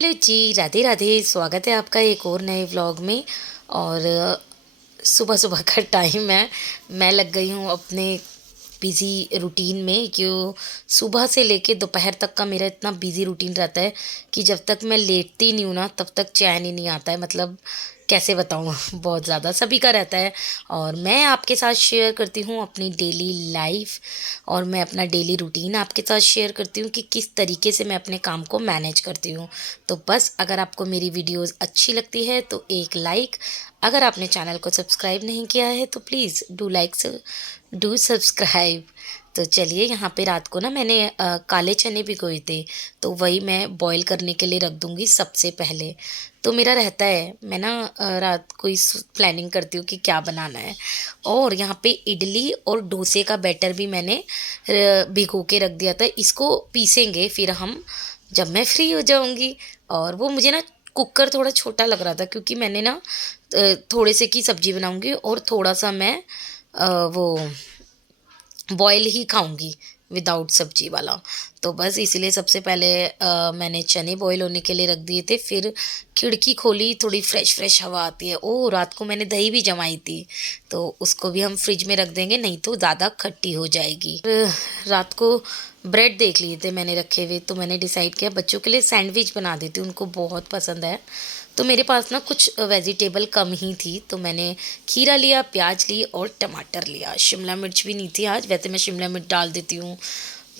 Hello जी, राधे राधे। स्वागत है आपका एक और नए व्लॉग में। और सुबह सुबह का टाइम है। मैं लग गई हूँ अपने बिज़ी रूटीन में। क्यों, सुबह से लेके दोपहर तक का मेरा इतना बिज़ी रूटीन रहता है कि जब तक मैं लेटती नहीं हूँ ना तब तक चैन ही नहीं आता है। मतलब कैसे बताऊँ बहुत ज़्यादा सभी का रहता है। और मैं आपके साथ शेयर करती हूँ अपनी डेली लाइफ, और मैं अपना डेली रूटीन आपके साथ शेयर करती हूँ कि किस तरीके से मैं अपने काम को मैनेज करती हूँ। तो बस अगर आपको मेरी वीडियोस अच्छी लगती है तो एक लाइक, अगर आपने चैनल को सब्सक्राइब नहीं किया है तो प्लीज़ डू सब्सक्राइब। तो चलिए, यहाँ पे रात को ना मैंने काले चने भिगोए थे, तो वही मैं बॉईल करने के लिए रख दूँगी सबसे पहले। तो मेरा रहता है, मैं ना रात को इस प्लानिंग करती हूँ कि क्या बनाना है। और यहाँ पे इडली और डोसे का बैटर भी मैंने भिगो के रख दिया था। इसको पीसेंगे फिर हम, जब मैं फ्री हो जाऊँगी। और वो मुझे ना कुकर थोड़ा छोटा लग रहा था क्योंकि मैंने ना थोड़े से की सब्ज़ी बनाऊँगी और थोड़ा-सा मैं वो बॉयल ही खाऊँगी विदाउट सब्ज़ी वाला। तो बस इसीलिए सबसे पहले मैंने चने बॉयल होने के लिए रख दिए थे। फिर खिड़की खोली, थोड़ी फ्रेश-फ्रेश हवा आती है। ओह! रात को मैंने दही भी जमाई थी, तो उसको भी हम फ्रिज में रख देंगे, नहीं तो ज़्यादा खट्टी हो जाएगी। रात को ब्रेड देख लिए थे मैंने रखे हुए, तो मैंने डिसाइड किया बच्चों के लिए सैंडविच बना देती हूँ, उनको बहुत पसंद है। तो मेरे पास ना कुछ वेजिटेबल कम ही थी, तो मैंने खीरा लिया, प्याज ली और टमाटर लिया। शिमला मिर्च भी नहीं थी आज, वैसे मैं शिमला मिर्च डाल देती हूँ,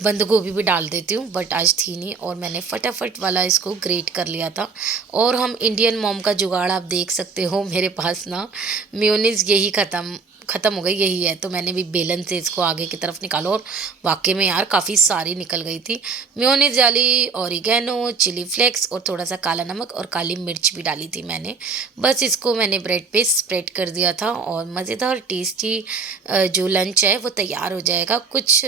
बंद गोभी भी डाल देती हूँ, बट आज थी नहीं। और मैंने फटाफट वाला इसको ग्रेट कर लिया था। और हम इंडियन मॉम का जुगाड़ आप देख सकते हो, मेरे पास ना मेयोनीज़ यही ख़त्म हो गई, यही है। तो मैंने भी बेलन से इसको आगे की तरफ निकाला, और वाक़ई में यार काफ़ी सारी निकल गई थी। मेयोनीज़ डाली, ऑरिगैनो, चिली फ्लेक्स और थोड़ा-सा काला नमक और काली मिर्च भी डाली थी मैंने। बस इसको मैंने ब्रेड पे स्प्रेड कर दिया था, और मज़ेदार टेस्टी जो लंच है वो तैयार हो जाएगा। कुछ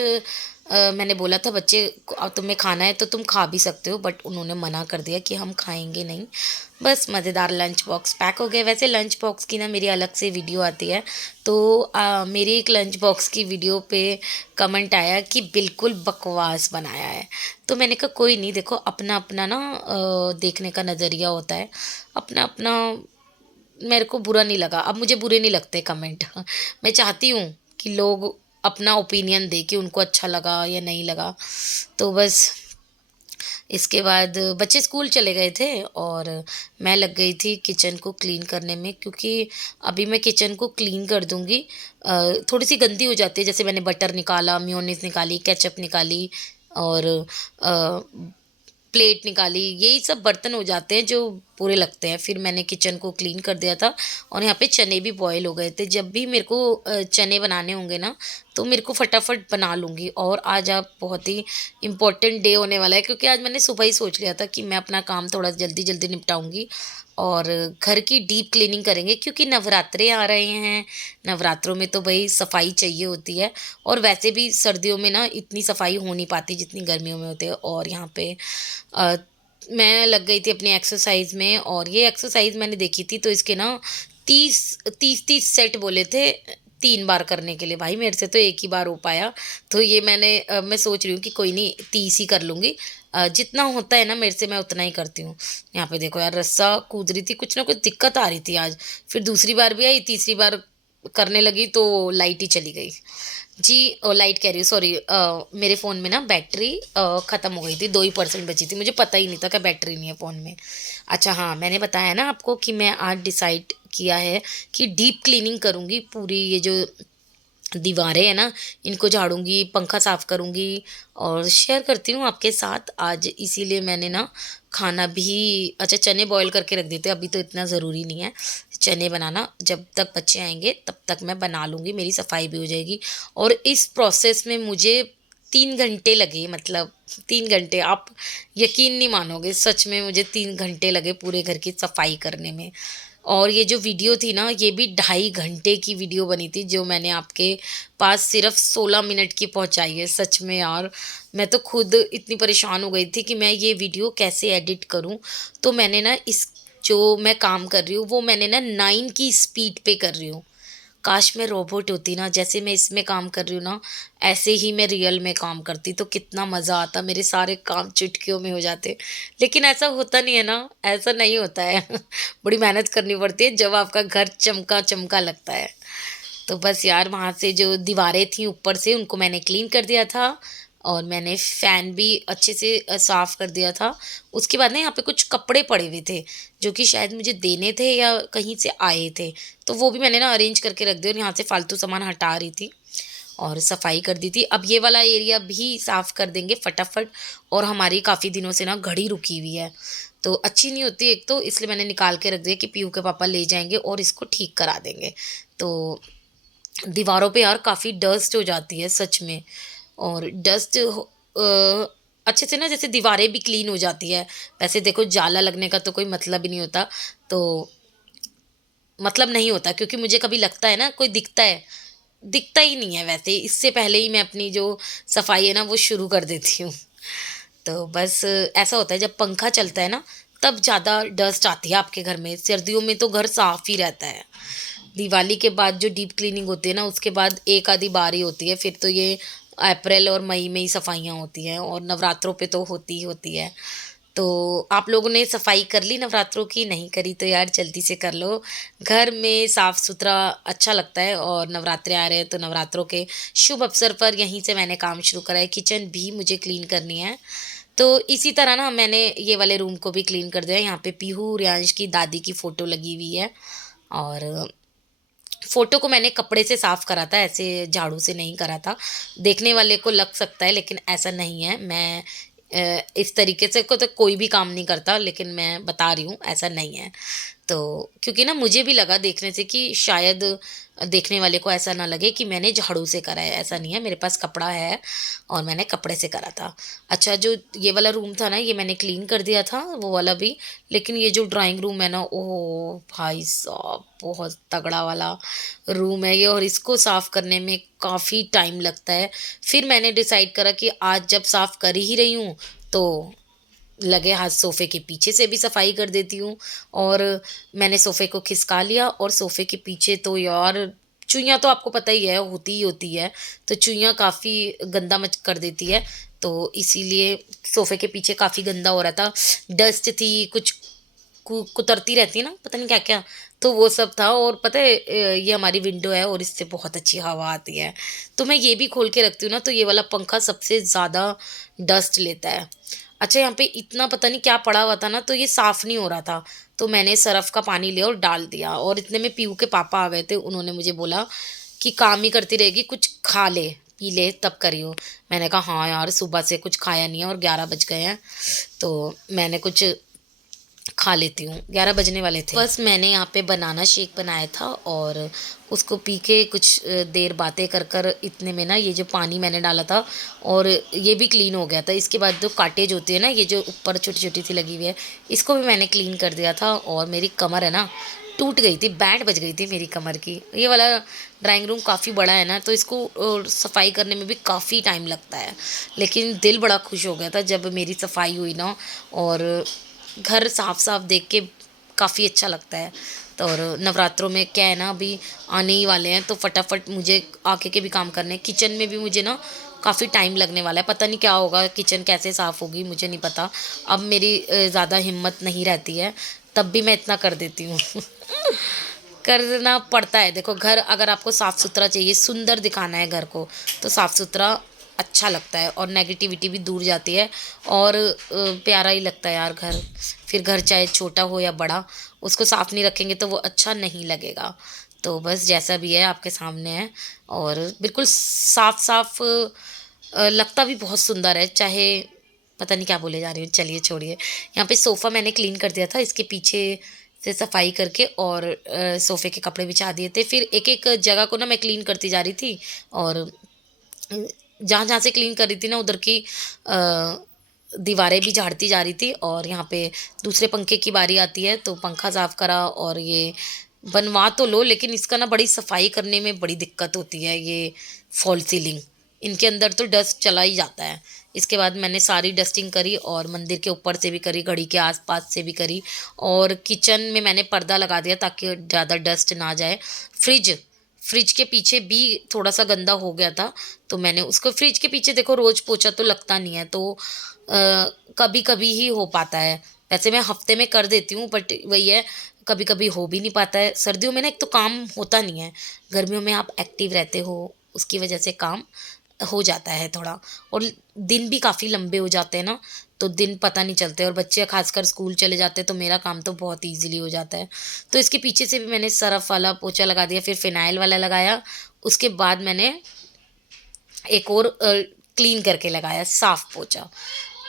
मैंने बोला था बच्चे को तुम्हें खाना है तो तुम खा भी सकते हो, बट उन्होंने मना कर दिया कि हम खाएँगे नहीं। बस मज़ेदार लंच बॉक्स पैक हो गए। वैसे लंच बॉक्स की ना मेरी अलग से वीडियो आती है, तो मेरी एक लंच बॉक्स की वीडियो पे कमेंट आया कि बिल्कुल बकवास बनाया है। तो मैंने कहा कोई नहीं, देखो अपना-अपना ना देखने का नज़रिया होता है। अपना-अपना मेरे को बुरा नहीं लगा, अब मुझे बुरे नहीं लगते कमेंट। मैं चाहती हूँ कि लोग अपना ओपिनियन दें कि उनको अच्छा लगा या नहीं लगा। तो बस इसके बाद बच्चे स्कूल चले गए थे, और मैं लग गई थी किचन को क्लीन करने में, क्योंकि अभी मैं किचन को क्लीन कर दूँगी। थोड़ी-सी गंदी हो जाती है, जैसे मैंने बटर निकाला, मेयोनीज़ निकाली, केचअप निकाली, और अ, प्लेट निकाली, यही सब बर्तन हो जाते हैं जो बुरे लगते हैं। फिर मैंने किचन को क्लीन कर दिया था, और यहाँ पे चने भी बॉयल हो गए थे। जब भी मेरे को चने बनाने होंगे ना, तो मेरे को फटाफट बना लूँगी। और आज आप बहुत ही इम्पोर्टेंट डे होने वाला है, क्योंकि आज मैंने सुबह ही सोच लिया था कि मैं अपना काम थोड़ा जल्दी-जल्दी निपटाऊँगी, और घर की डीप क्लीनिंग करेंगे, क्योंकि नवरात्रे आ रहे हैं। नवरात्रों में तो भई सफाई चाहिए होती है, और वैसे भी सर्दियों में ना इतनी सफाई हो नहीं पाती जितनी गर्मियों में होती है। और यहाँ पे अ, मैं लग गई थी अपनी एक्सरसाइज़ में, और ये एक्सरसाइज़ मैंने देखी थी तो इसके ना 30 सेट बोले थे 3 बार करने के लिए। भाई मेरे से तो एक ही बार हो पाया। तो ये मैं सोच रही हूँ कि कोई नहीं, 30 ही कर लूँगी। जितना होता है ना मेरे से, मैं उतना ही करती हूँ। यहाँ पे देखो यार, रस्सा कूद रही थी, कुछ ना कुछ दिक्कत आ रही थी आज। फिर दूसरी बार भी आई, तीसरी बार करने लगी तो लाइट ही चली गई। जी, लाइट कह रही हूँ, सॉरी। मेरे फ़ोन में ना बैटरी ख़त्म हो गई थी, 2 ही परसेंट बची थी। मुझे पता ही नहीं था कि बैटरी नहीं है फ़ोन में। अच्छा हाँ, मैंने बताया ना आपको कि मैं आज डिसाइड किया है कि डीप क्लीनिंग करूँगी। पूरी ये जो दीवारें हैं ना, इनको झाड़ूँगी, पंखा साफ़ करूँगी, और शेयर करती हूँ आपके साथ आज। इसीलिए मैंने ना खाना भी, अच्छा चने बॉयल करके रख देते, अभी तो इतना ज़रूरी नहीं है। चने बनाना जब तक बच्चे आएँगे तब तक मैं बना लूँगी, मेरी सफाई भी हो जाएगी। और इस प्रोसेस में मुझे 3 घंटे लगे, मतलब 3 घंटे, आप यकीन नहीं मानोगे, सच में मुझे 3 घंटे लगे पूरे घर की सफाई करने में। और ये जो वीडियो थी ना, ये भी 2.5 घंटे की वीडियो बनी थी, जो मैंने आपके पास सिर्फ़ 16 मिनट की पहुँचाई है। सच में यार, मैं तो खुद इतनी परेशान हो गई थी कि मैं ये वीडियो कैसे एडिट करूँ। तो मैंने ना इस जो मैं काम कर रही हूँ, वो मैंने ना 9 की स्पीड पे कर रही हूँ। काश मैं रोबोट होती ना, जैसे मैं इसमें काम कर रही हूँ ना, ऐसे ही मैं रियल में काम करती तो कितना मज़ा आता, मेरे सारे काम चुटकियों में हो जाते। लेकिन ऐसा होता नहीं है ना, ऐसा नहीं होता है। बड़ी मेहनत करनी पड़ती है जब आपका घर चमका-चमका लगता है। तो बस यार वहाँ से जो दीवारें थी ऊपर से उनको मैंने क्लीन कर दिया था और मैंने फ़ैन भी अच्छे से साफ़ कर दिया था। उसके बाद ना यहाँ पे कुछ कपड़े पड़े हुए थे, जो कि शायद मुझे देने थे या कहीं से आए थे। तो वो भी मैंने ना अरेंज करके रख दिए और यहाँ से फ़ालतू सामान हटा रही थी और सफाई कर दी थी। अब ये वाला एरिया भी साफ़ कर देंगे फटाफट। और हमारी काफ़ी दिनों से ना घड़ी रुकी हुई है, तो अच्छी नहीं होती एक तो, इसलिए मैंने निकाल के रख दिया कि पीहू के पापा ले जाएँगे और इसको ठीक करा देंगे। तो दीवारों पे यार काफ़ी डस्ट हो जाती है सच में। और डस्ट अच्छे से ना जैसे दीवारें भी क्लीन हो जाती है। वैसे देखो जाला लगने का तो कोई मतलब ही नहीं होता, तो मतलब नहीं होता क्योंकि मुझे कभी लगता है ना कोई दिखता है, दिखता ही नहीं है वैसे, इससे पहले ही मैं अपनी जो सफाई है ना वो शुरू कर देती हूँ। तो बस ऐसा होता है जब पंखा चलता है ना, तब ज़्यादा डस्ट आती है आपके घर में, सर्दियों में तो घर साफ़ ही रहता है। दिवाली के बाद जो डीप क्लीनिंग होती है ना, उसके बाद एक आधी बार ही होती है, फिर तो ये अप्रैल और मई में ही सफाइयाँ होती हैं और नवरात्रों पे तो होती ही होती है। तो आप लोगों ने सफाई कर ली नवरात्रों की? नहीं करी तो यार जल्दी से कर लो। घर में साफ-सुथरा अच्छा लगता है और नवरात्रे आ रहे हैं तो नवरात्रों के शुभ अवसर पर यहीं से मैंने काम शुरू करा है। किचन भी मुझे क्लीन करनी है। तो इसी तरह ना मैंने ये वाले रूम को भी क्लीन कर दिया है। यहाँ पे पीहू, रियांश की दादी की फ़ोटो लगी हुई है और फ़ोटो को मैंने कपड़े से साफ़ करा था, ऐसे झाड़ू से नहीं करा था। देखने वाले को लग सकता है लेकिन ऐसा नहीं है। मैं इस तरीके से को तो कोई भी काम नहीं करता, लेकिन मैं बता रही हूँ ऐसा नहीं है। तो क्योंकि ना मुझे भी लगा देखने से कि शायद देखने वाले को ऐसा ना लगे कि मैंने झाड़ू से करा है, ऐसा नहीं है, मेरे पास कपड़ा है और मैंने कपड़े से करा था। अच्छा, जो ये वाला रूम था ना ये मैंने क्लीन कर दिया था, वो वाला भी। लेकिन ये जो ड्राइंग रूम है ना, ओह भाई साहब बहुत तगड़ा वाला रूम है ये और इसको साफ़ करने में काफ़ी टाइम लगता है। फिर मैंने डिसाइड करा कि आज जब साफ़ कर ही रही हूँ तो लगे हाथ सोफ़े के पीछे से भी सफाई कर देती हूँ। और मैंने सोफ़े को खिसका लिया और सोफ़े के पीछे तो यार चुईयाँ तो आपको पता ही होती है, तो चुईयाँ काफ़ी गंदा मच कर देती है, तो इसीलिए सोफ़े के पीछे काफ़ी गंदा हो रहा था। डस्ट थी, कुछ कुतरती रहती है ना, पता नहीं क्या-क्या, तो वो सब था। और पता है ये हमारी विंडो है और इससे बहुत अच्छी हवा आती है, तो मैं ये भी खोल के रखती हूँ ना, तो ये वाला पंखा सबसे ज़्यादा डस्ट लेता है। अच्छा, यहाँ पे इतना पता नहीं क्या पड़ा हुआ था ना, तो ये साफ़ नहीं हो रहा था, तो मैंने सरफ़ का पानी लिया और डाल दिया और इतने में पीहू के पापा आ गए थे। उन्होंने मुझे बोला कि काम ही करती रहेगी, कुछ खा ले, पी ले तब करियो। मैंने कहा हाँ यार, सुबह से कुछ खाया नहीं है और 11 बज गए हैं, तो मैंने कुछ खा लेती हूँ, 11 बजने वाले थे। बस मैंने यहाँ पे बनाना शेक बनाया था और उसको पी के कुछ देर बातें कर कर इतने में ना ये जो पानी मैंने डाला था और ये भी क्लीन हो गया था। इसके बाद जो काटेज होती है ना, ये जो ऊपर छोटी-छोटी सी लगी हुई है, इसको भी मैंने क्लीन कर दिया था। और मेरी कमर है ना, टूट गई थी, बैंड बज गई थी मेरी कमर की। ये वाला ड्राइंग रूम काफ़ी बड़ा है ना, तो इसको सफाई करने में भी काफ़ी टाइम लगता है। लेकिन दिल बड़ा खुश हो गया था जब मेरी सफाई हुई ना, और घर साफ-साफ देख के काफ़ी अच्छा लगता है। तो और नवरात्रों में क्या है ना, अभी आने ही वाले हैं, तो फटाफट मुझे आगे के भी काम करने हैं। किचन में भी मुझे ना काफ़ी टाइम लगने वाला है, पता नहीं क्या होगा, किचन कैसे साफ़ होगी मुझे नहीं पता। अब मेरी ज़्यादा हिम्मत नहीं रहती है, तब भी मैं इतना कर देती हूँ। करना पड़ता है, देखो घर अगर आपको साफ़-सुथरा चाहिए, सुंदर दिखाना है घर को, तो साफ़-सुथरा अच्छा लगता है और नेगेटिविटी भी दूर जाती है और प्यारा ही लगता है यार घर। फिर घर चाहे छोटा हो या बड़ा, उसको साफ़ नहीं रखेंगे तो वो अच्छा नहीं लगेगा। तो बस जैसा भी है आपके सामने है और बिल्कुल साफ-साफ लगता भी बहुत सुंदर है, चाहे पता नहीं क्या बोले जा रही हूँ, चलिए छोड़िए। यहाँ पे सोफ़ा मैंने क्लीन कर दिया था, इसके पीछे से सफाई करके और सोफ़े के कपड़े बिछा दिए थे। फिर एक-एक जगह को ना मैं क्लीन करती जा रही थी और जहाँ-जहाँ से क्लीन कर रही थी ना उधर की दीवारें भी झाड़ती जा रही थी। और यहाँ पे दूसरे पंखे की बारी आती है तो पंखा साफ़ करा और ये बनवा तो लो, लेकिन इसका ना बड़ी सफाई करने में बड़ी दिक्कत होती है, ये फ़ॉल सीलिंग, इनके अंदर तो डस्ट चला ही जाता है। इसके बाद मैंने सारी डस्टिंग करी और मंदिर के ऊपर से भी करी, घड़ी के आस-पास से भी करी और किचन में मैंने पर्दा लगा दिया ताकि ज़्यादा डस्ट ना जाए। फ्रिज फ्रिज के पीछे भी थोड़ा सा गंदा हो गया था, तो मैंने उसको फ्रिज के पीछे देखो रोज पोछा तो लगता नहीं है, तो कभी कभी ही हो पाता है। वैसे मैं हफ्ते में कर देती हूँ, बट वही है, कभी कभी हो भी नहीं पाता है। सर्दियों में ना एक तो काम होता नहीं है, गर्मियों में आप एक्टिव रहते हो, उसकी वजह से काम हो जाता है थोड़ा। और दिन भी काफ़ी लंबे हो जाते हैं ना, तो दिन पता नहीं चलते, और बच्चे खासकर स्कूल चले जाते हैं तो मेरा काम तो बहुत ईज़िली हो जाता है। तो इसके पीछे से भी मैंने सरफ़ वाला पोंछा लगा दिया, फिर फ़िनाइल वाला लगाया, उसके बाद मैंने एक और क्लीन करके लगाया साफ़ पोंछा।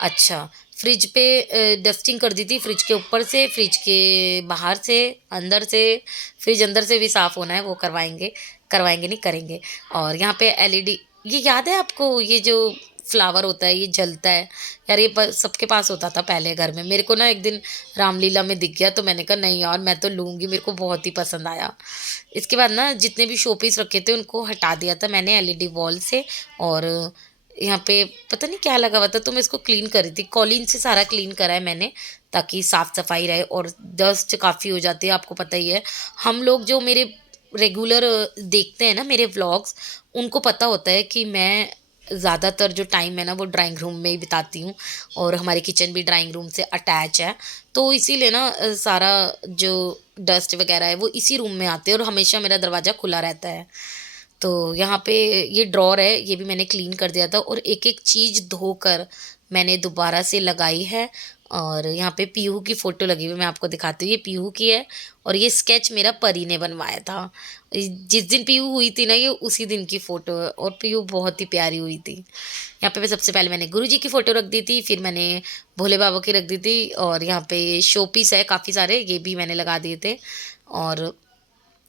अच्छा, फ्रिज पे डस्टिंग कर दी थी, फ्रिज के ऊपर से, फ्रिज के बाहर से, अंदर से, फ्रिज अंदर से भी साफ़ होना है, वो करवाएँगे, करवाएँगे नहीं करेंगे। और यहाँ पे एलईडी, ये याद है आपको, ये जो फ्लावर होता है ये जलता है, यार ये सबके पास होता था पहले घर में। मेरे को ना एक दिन रामलीला में दिख गया, तो मैंने कहा नहीं यार मैं तो लूँगी, मेरे को बहुत ही पसंद आया। इसके बाद ना जितने भी शो पीस रखे थे उनको हटा दिया था मैंने एलईडी वॉल से। और यहाँ पे पता नहीं क्या लगा हुआ था, तो मैं इसको क्लीन कर रही थी, कॉलीन से सारा क्लीन करा है मैंने, ताकि साफ सफाई रहे। और डस्ट काफ़ी हो जाती है, आपको पता ही है। हम लोग जो मेरे रेगुलर देखते हैं ना मेरे व्लॉग्स, उनको पता होता है कि मैं ज़्यादातर जो टाइम है ना वो ड्राइंग रूम में ही बिताती हूँ, और हमारी किचन भी ड्राइंग रूम से अटैच है। तो इसीलिए ना सारा जो डस्ट वगैरह है वो इसी रूम में आते हैं, और हमेशा मेरा दरवाज़ा खुला रहता है। तो यहाँ पे ये ड्रॉर है, ये भी मैंने क्लीन कर दिया था, और एक-एक चीज़ धोकर मैंने दोबारा से लगाई है। और यहाँ पे पीहू की फ़ोटो लगी हुई है, मैं आपको दिखाती हूँ, ये पीहू की है, और ये स्केच मेरा परी ने बनवाया था। जिस दिन पीहू हुई थी ना, ये उसी दिन की फ़ोटो है, और पीहू बहुत ही प्यारी हुई थी। यहाँ पे मैं सबसे पहले मैंने गुरुजी की फ़ोटो रख दी थी, फिर मैंने भोले बाबा की रख दी थी, और यहाँ पे शो पीस है काफ़ी सारे, ये भी मैंने लगा दिए थे। और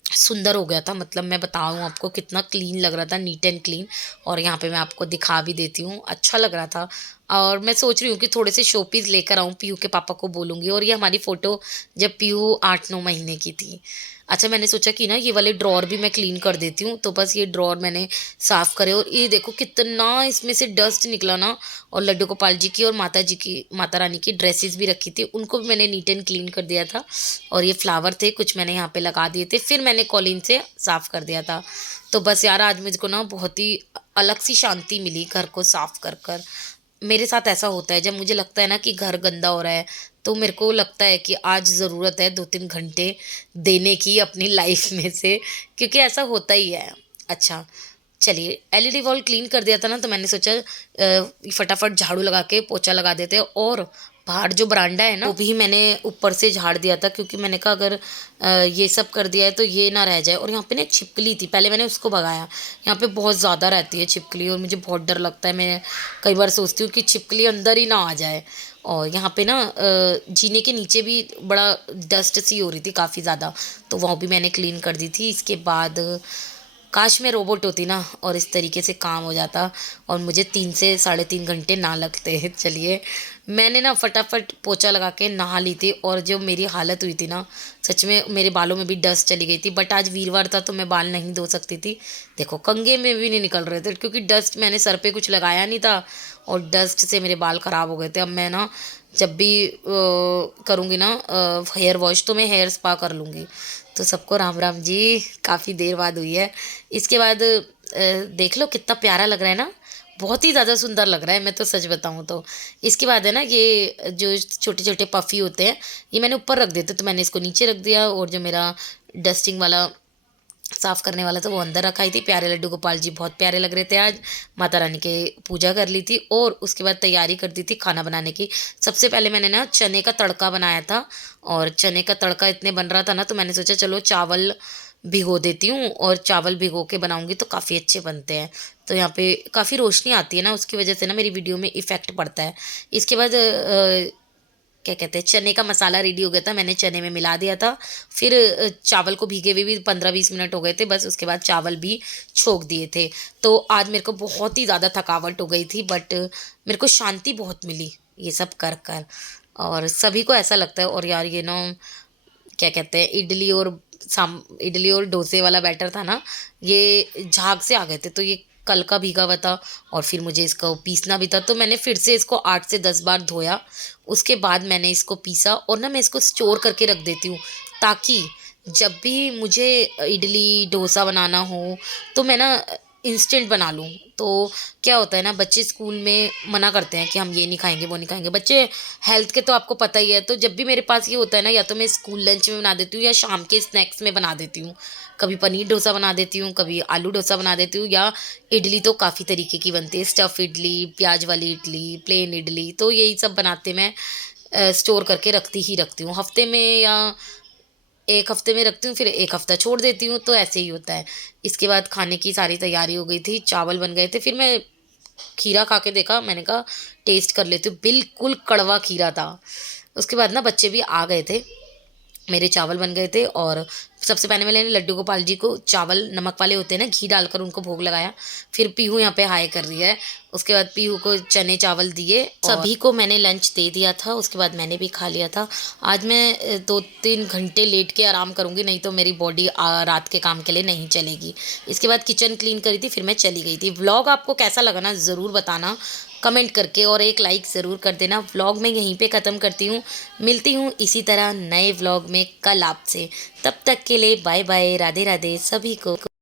सुंदर हो गया था, मतलब मैं बताऊँ आपको कितना क्लीन लग रहा था, नीट एंड क्लीन। और यहाँ पे मैं आपको दिखा भी देती हूँ, अच्छा लग रहा था। और मैं सोच रही हूँ कि थोड़े से शो पीस लेकर आऊँ, पीहू के पापा को बोलूँगी। और ये हमारी फ़ोटो जब पीहू 8-9 महीने की थी। अच्छा, मैंने सोचा कि ना ये वाले ड्रॉअर भी मैं क्लीन कर देती हूँ, तो बस ये ड्रॉअर मैंने साफ़ करे, और ये देखो कितना इसमें से डस्ट निकला ना। और लड्डू गोपाल जी की और माता जी की, माता रानी की ड्रेसेस भी रखी थी, उनको भी मैंने नीट एंड क्लीन कर दिया था। और ये फ्लावर थे कुछ, मैंने यहाँ पे लगा दिए थे, फिर मैंने कॉलीन से साफ़ कर दिया था। तो बस यार आज मुझको ना बहुत ही अलग सी शांति मिली घर को साफ़ कर कर। मेरे साथ ऐसा होता है जब मुझे लगता है ना कि घर गंदा हो रहा है, तो मेरे को लगता है कि आज ज़रूरत है 2-3 घंटे देने की अपनी लाइफ में से, क्योंकि ऐसा होता ही है। अच्छा, चलिए एलईडी वॉल क्लीन कर दिया था ना, तो मैंने सोचा फटाफट झाड़ू लगा के पोछा लगा देते हैं। और बाहर जो बरामदा है ना, वो भी मैंने ऊपर से झाड़ दिया था, क्योंकि मैंने कहा अगर ये सब कर दिया है तो ये ना रह जाए। और यहाँ पे ना एक छिपकली थी, पहले मैंने उसको भगाया। यहाँ पे बहुत ज़्यादा रहती है छिपकली, और मुझे बहुत डर लगता है, मैं कई बार सोचती हूँ कि छिपकली अंदर ही ना आ जाए। और यहाँ पे ना जीने के नीचे भी बड़ा डस्ट सी हो रही थी काफ़ी ज़्यादा, तो वहाँ भी मैंने क्लीन कर दी थी। इसके बाद काश मैं रोबोट होती ना और इस तरीके से काम हो जाता, और मुझे 3 से साढ़े 3 घंटे ना लगते। चलिए, मैंने ना फटाफट पोछा लगा के नहा ली थी, और जो मेरी हालत हुई थी ना, सच में मेरे बालों में भी डस्ट चली गई थी। बट आज वीरवार था तो मैं बाल नहीं धो सकती थी। देखो कंघे में भी नहीं निकल रहे थे, क्योंकि डस्ट, मैंने सर पे कुछ लगाया नहीं था, और डस्ट से मेरे बाल ख़राब हो गए थे। अब मैं ना जब भी करूँगी ना हेयर वॉश, तो मैं हेयर स्पा कर लूँगी। तो सबको राम राम जी, काफ़ी देर बाद हुई है। इसके बाद देख लो कितना प्यारा लग रहा है ना, बहुत ही ज़्यादा सुंदर लग रहा है, मैं तो सच बताऊँ तो। इसके बाद है ना, ये जो छोटे छोटे पफ़ी होते हैं, ये मैंने ऊपर रख देते, तो मैंने इसको नीचे रख दिया। और जो मेरा डस्टिंग वाला, साफ़ करने वाला था, वो अंदर रखा ही थी। प्यारे लड्डू गोपाल जी बहुत प्यारे लग रहे थे आज। माता रानी के पूजा कर ली थी, और उसके बाद तैयारी कर दी थी खाना बनाने की। सबसे पहले मैंने ना चने का तड़का बनाया था, और चने का तड़का इतने बन रहा था ना, तो मैंने सोचा चलो चावल भिगो देती हूँ, और चावल भिगो के बनाऊँगी तो काफ़ी अच्छे बनते हैं। तो यहाँ पे काफ़ी रोशनी आती है ना, उसकी वजह से ना मेरी वीडियो में इफ़ेक्ट पड़ता है। इसके बाद क्या कहते हैं, चने का मसाला रेडी हो गया था, मैंने चने में मिला दिया था। फिर चावल को भीगे हुए भी 15-20 मिनट हो गए थे, बस उसके बाद चावल भी छोंक दिए थे। तो आज मेरे को बहुत ही ज़्यादा थकावट हो गई थी, बट मेरे को शांति बहुत मिली ये सब कर कर। और सभी को ऐसा लगता है। और यार ये ना, क्या कहते हैं, इडली और डोसे वाला बैटर था ना, ये झाग से आ गए थे, तो ये कल का भीगा हुआ था, और फिर मुझे इसको पीसना भी था, तो मैंने फिर से इसको 8 से 10 बार धोया। उसके बाद मैंने इसको पीसा, और ना मैं इसको स्टोर करके रख देती हूँ, ताकि जब भी मुझे इडली, डोसा बनाना हो, तो मैं ना इंस्टेंट बना लूँ। तो क्या होता है ना, बच्चे स्कूल में मना करते हैं कि हम ये नहीं खाएँगे, वो नहीं खाएँगे। बच्चे हेल्थ के तो आपको पता ही है, तो जब भी मेरे पास ये होता है ना, या तो मैं स्कूल लंच में बना देती हूँ या शाम के स्नैक्स में बना देती हूँ। कभी पनीर डोसा बना देती हूँ, कभी आलू डोसा बना देती हूँ, या इडली तो काफ़ी तरीके की बनती है, स्टफ़ इडली, प्याज़ वाली इडली, प्लेन इडली, तो यही सब बनाते मैं स्टोर करके रखती ही रखती हूँ। हफ़्ते में या 1 हफ्ते में रखती हूँ, फिर 1 हफ्ता छोड़ देती हूँ, तो ऐसे ही होता है। इसके बाद खाने की सारी तैयारी हो गई थी, चावल बन गए थे, फिर मैं खीरा खा के देखा, मैंने कहा टेस्ट कर लेती हूँ, बिल्कुल कड़वा खीरा था। उसके बाद ना बच्चे भी आ गए थे, मेरे चावल बन गए थे, और सबसे पहले मैंने लड्डू गोपाल जी को चावल नमक वाले होते हैं ना, घी डालकर उनको भोग लगाया। फिर पीहू यहाँ पे हाय कर रही है। उसके बाद पीहू को चने चावल दिए, सभी को मैंने लंच दे दिया था, उसके बाद मैंने भी खा लिया था। आज मैं 2-3 घंटे लेट के आराम करूँगी, नहीं तो मेरी बॉडी रात के काम के लिए नहीं चलेगी। इसके बाद किचन क्लीन करी थी, फिर मैं चली गई थी। व्लॉग आपको कैसा लगा ना, ज़रूर बताना कमेंट करके, और एक लाइक ज़रूर कर देना। व्लॉग मैं यहीं पे ख़त्म करती हूँ। मिलती हूँ इसी तरह नए व्लॉग में कल आपसे। तब तक के लिए बाय बाय, राधे राधे सभी को।